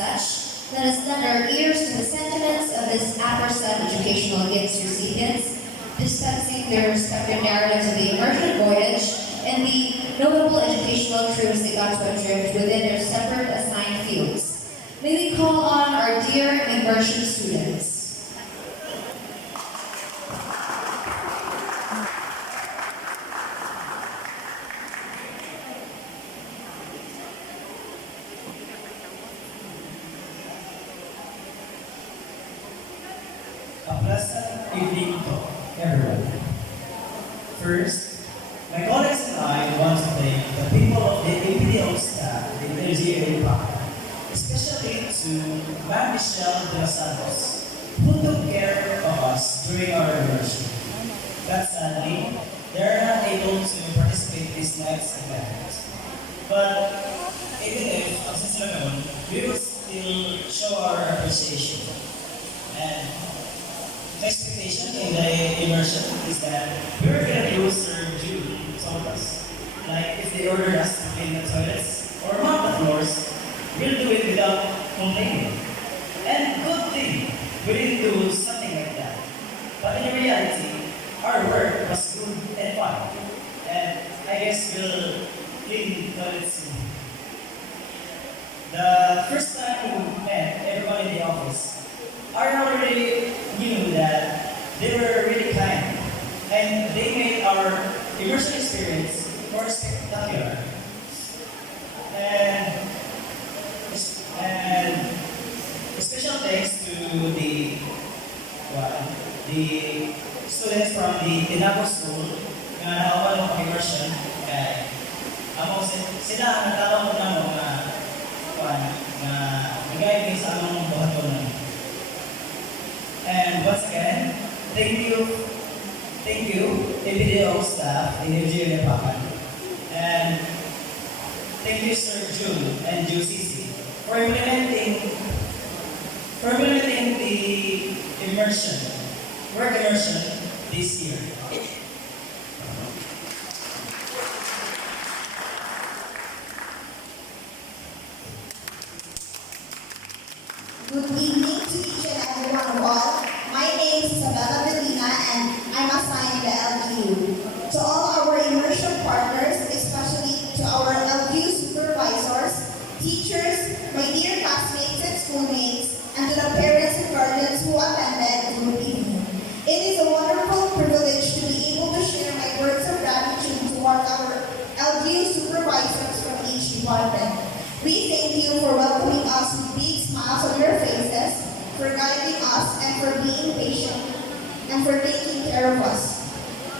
such, let us lend our ears to the sentiments of this aforesaid educational gifts recipients, dispensing their respective narratives of the immersion voyage and the notable educational truths they got to adrift within their separate assigned fields. May we call on our dear immersion students. A pleasant evening to everyone. First, my colleagues and I want to thank the people of the APDO staff in LGA Paca, especially to Ma'am Michelle de los Santos, who took care of us during our immersion. But sadly, they are not able to participate this night's event. But even if absent sila ngayon, we will still show our appreciation. And the expectation in the immersion is that we're gonna do Sir Jude told us. Like if they ordered us to clean the toilets or mop the floors, we'll do it without complaining. And good thing, we didn't do something like that. But in reality, our work was good and fun. And I guess we'll clean the toilets soon. The first time we met everyone in the office, I already knew that they were really kind and they made our immersion experience more spectacular. And, and special thanks to the students from the Tinaco School na nakawan ng immersion. Kaya sila ang natawag ko na na nag-guide sa among buhaton namin. And once again, thank you, APDO staff in LGA Paca. And thank you, Sir June and JUCC for implementing the work immersion this year. Good evening to each and every one of all. My name is Isabella Medina and I'm assigned the LGU. To all our immersion partners, especially to our LGU supervisors, teachers, my dear classmates and schoolmates, and to the parents and guardians who attended, good evening. It is a wonderful privilege to be able to share my words of gratitude toward our LGU supervisors from each department. We thank you for welcoming us with big smiles on your faces, for guiding us, and for being patient, and for taking care of us.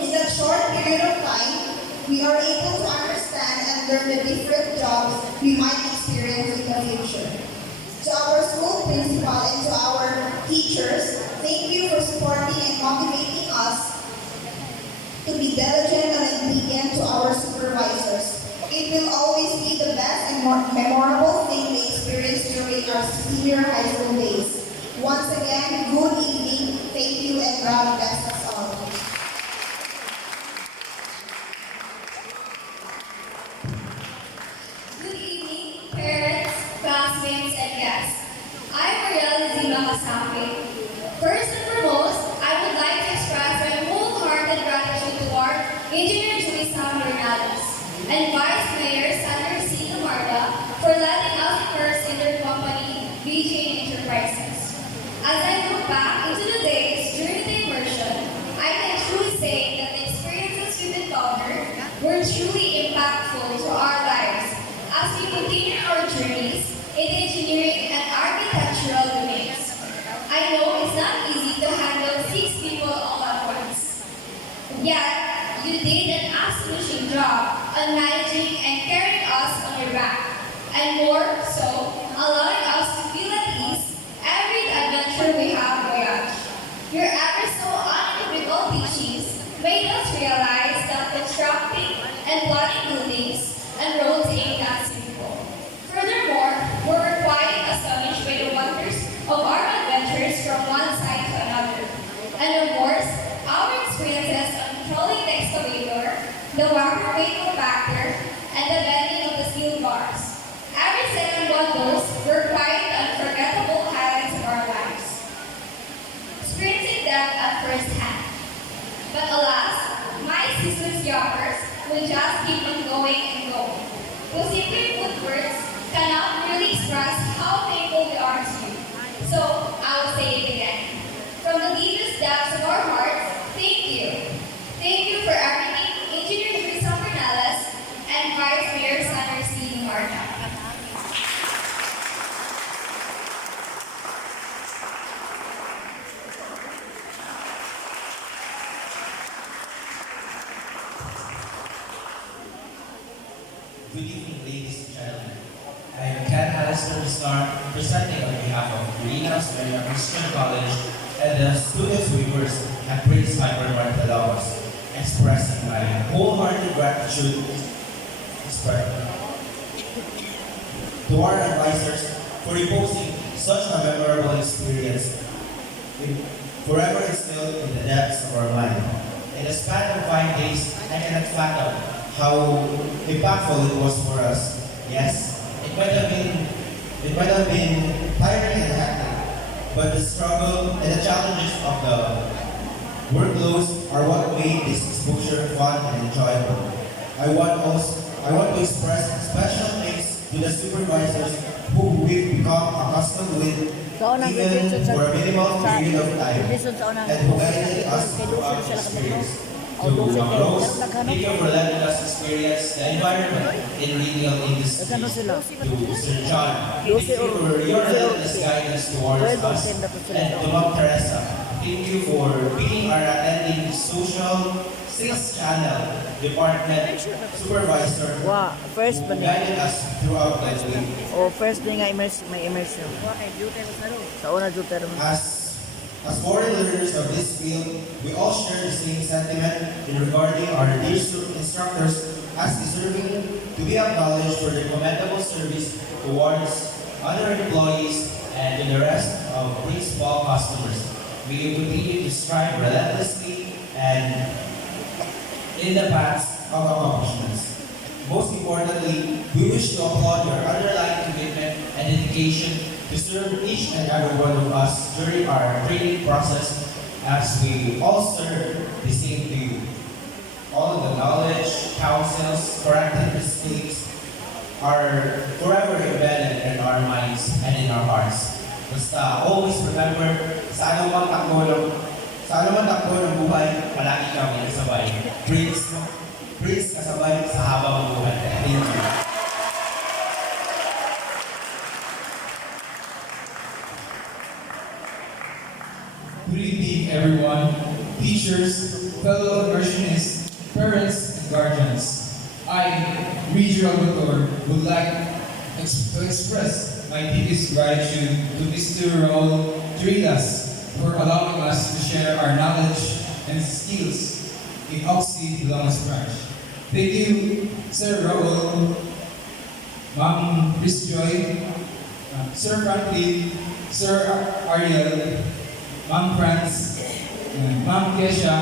In that short period of time, we are able to understand and learn the different jobs we might experience in the future. To our school principal and to our teachers, thank you for supporting and motivating us to be diligent and obedient to our supervisors. It will always be the best and more memorable thing we experienced during our senior high school days. Once again, good evening, thank you, and God bless us all. Good evening, parents, classmates, and guests. I'm Mariela Zima Kasapi. First and foremost, I would like to express my wholehearted gratitude toward Engineer Julie Sam Bernales and Vice Mayor Sandra C. Camarda for letting us immerse in their company, BJ Enterprises. As I look back into the days during the immersion, I can truly say that the experiences we've encountered were truly impactful to our lives as we continue our journeys in the engineering and architectural domains. I know So I will say it again. From the deepest depths of our hearts, thank you. Thank you for everything, Engineer Teresa Fernales and Vice Mayor Sandra C. Marta. Good evening, ladies and gentlemen. I am Ken Alistair Starr, presenting on behalf of Greenhouse Area Christian College and the students viewers at Prince Hypermart Palawas, expressing my wholehearted gratitude to our advisors for imposing such a memorable experience forever instilled in the depths of our mind. In a span of 5 days, I cannot fathom how impactful it was for us. Yes, it might have been tiring and hectic, but the struggle and the challenges of the workloads are what made this exposure fun and enjoyable. I want to express special thanks to the supervisors who we've become accustomed with even for a minimal period of time and who guided us throughout the experience. To Rose, thank you for letting us experience the environment in retail industry. To Sir John, thank you for your relentless guidance towards us. And to Ma'am Teresa, thank you for being our attending social sales channel department supervisor Wa, first who ba ni? guided us throughout the week. O first ni nga may immersion. Sa una jud pero As foreign learners of this field, we all share the same sentiment in regarding our dear instructors as deserving to be acknowledged for their commendable service towards other employees and to the rest of principal customers. We will continue to strive relentlessly and in the paths of accomplishments. Most importantly, we wish to applaud your underlying commitment and dedication to serve each and every one of us during our training process as we all serve the same view. All the knowledge, counsels, corrective mistakes are forever embedded in our minds and in our hearts. Basta always remember, sa anumang takbo ng buhay, palagi kami kasabay. Prince kasabay sa habang buhay. Thank you. Good evening, everyone, teachers, fellow immersionists, parents, and guardians. I, Regional Doctor, would like to express my deepest gratitude to Mr. Raul Tridas for allowing us to share our knowledge and skills in Oxy Belongs Branch. Thank you, Sir Raul, Ma'am Chris Joy, Sir Franklin, Sir Ariel, Ma'am Franz, Ma'am Kesha,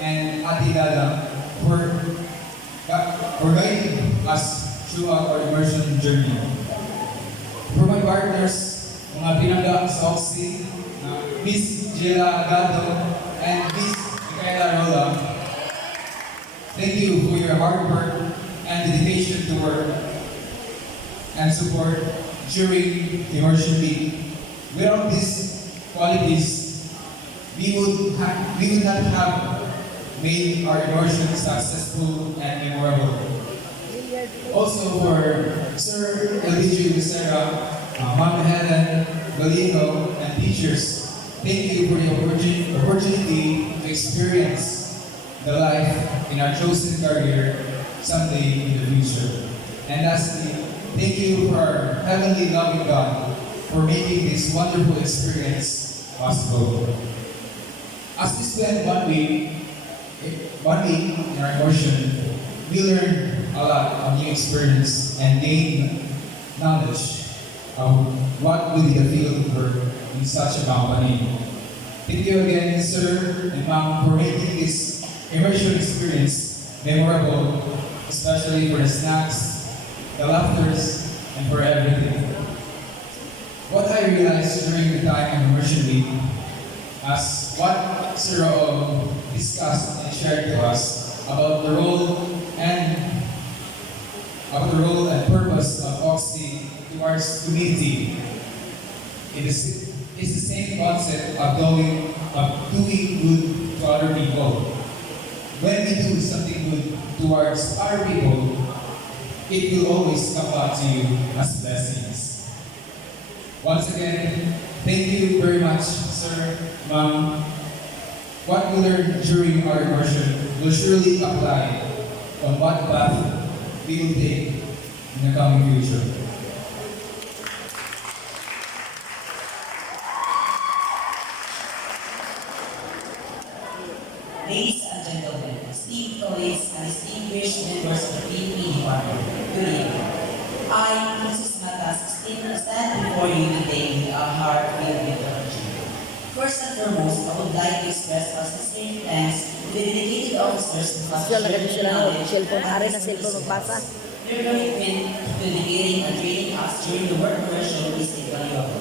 and Ate Dada for guiding us throughout our immersion journey. For my partners, mga binangga sa Oxy, Miss Jela Agado and Miss Micaela Rola, thank you for your hard work and dedication to work and support during the immersion week. Without these qualities, we would not have made our immersion successful and memorable. Also for Sir Elvigio Lucera, Ma'am Helen, Galindo, and teachers, thank you for the opportunity to experience the life in our chosen career someday in the future. And lastly, thank you for our heavenly loving God for making this wonderful experience possible. As we spend 1 week in our immersion, we learn a lot of new experience and gain knowledge of what will be the field of work in such a company. Thank you again, sir and ma'am, for making this immersion experience memorable, especially for the snacks, the laughters, and for everything. What I realized during the time of immersion week, as what Sir Raul discussed and shared to us about the role and purpose of Oxy towards community in is the same concept of doing good to other people. When we do something good towards other people, it will always come back to you as blessings. Once again, thank you very much, sir, ma'am. What we learned during our immersion will surely apply on what path we will take in the coming future. Ladies and gentlemen, esteemed colleagues and distinguished members of the PNP department, good evening. I, Mrs. Matas, stand before you today with a heart filled with gratitude. First and foremost, I would like to express our sincere thanks to the dedicated officers who have Social na ganun sila no, knowledge cellphone, and ari na cellphone expertise. magbasa. Their commitment to educating and training us during the work immersion is invaluable.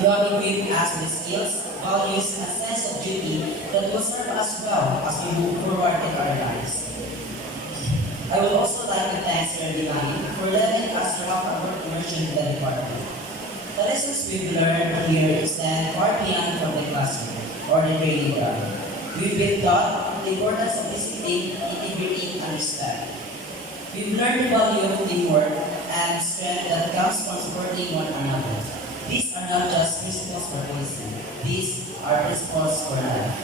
You have equipped us with skills, values, and sense of duty that will serve us well as we move forward in our lives. I would also like to thank Sir Dilani for letting us rock our work immersion in the department. The lessons we've learned here extend far beyond from the classroom or the training ground. We've been taught the importance of discipline, integrity, and respect. We've learned the value of teamwork and strength that comes from supporting one another. These are not just principles for policing. These are principles for life.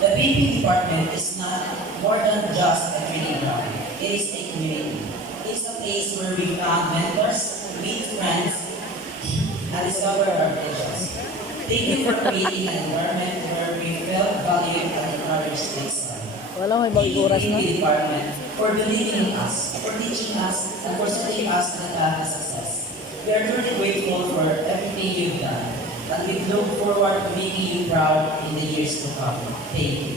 The PNP department is not more than just a training ground. It is a community. It's a place where we found mentors, meet friends, and discover our passions. Thank you for creating an environment where we felt valued and encouraged to excel. Wala may Thank you, bagong oras na. PNP department, for believing in us, for teaching us, and for setting us on the path to success. We are truly grateful for everything you've done, and we look forward to making you proud in the years to come. Thank you.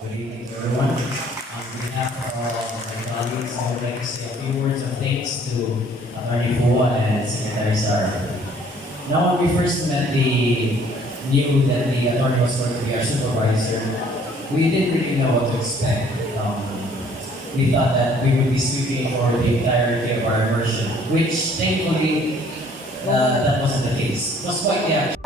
Good evening to everyone. On behalf of my colleagues, I would like to say a few words of thanks to Attorney Fua and Secretary Sara. Now, when we first met knew that the attorney was going to be our supervisor, we didn't really know what to expect. We thought that we would be sweeping for the entirety of our immersion, which thankfully that wasn't the case. It was quite the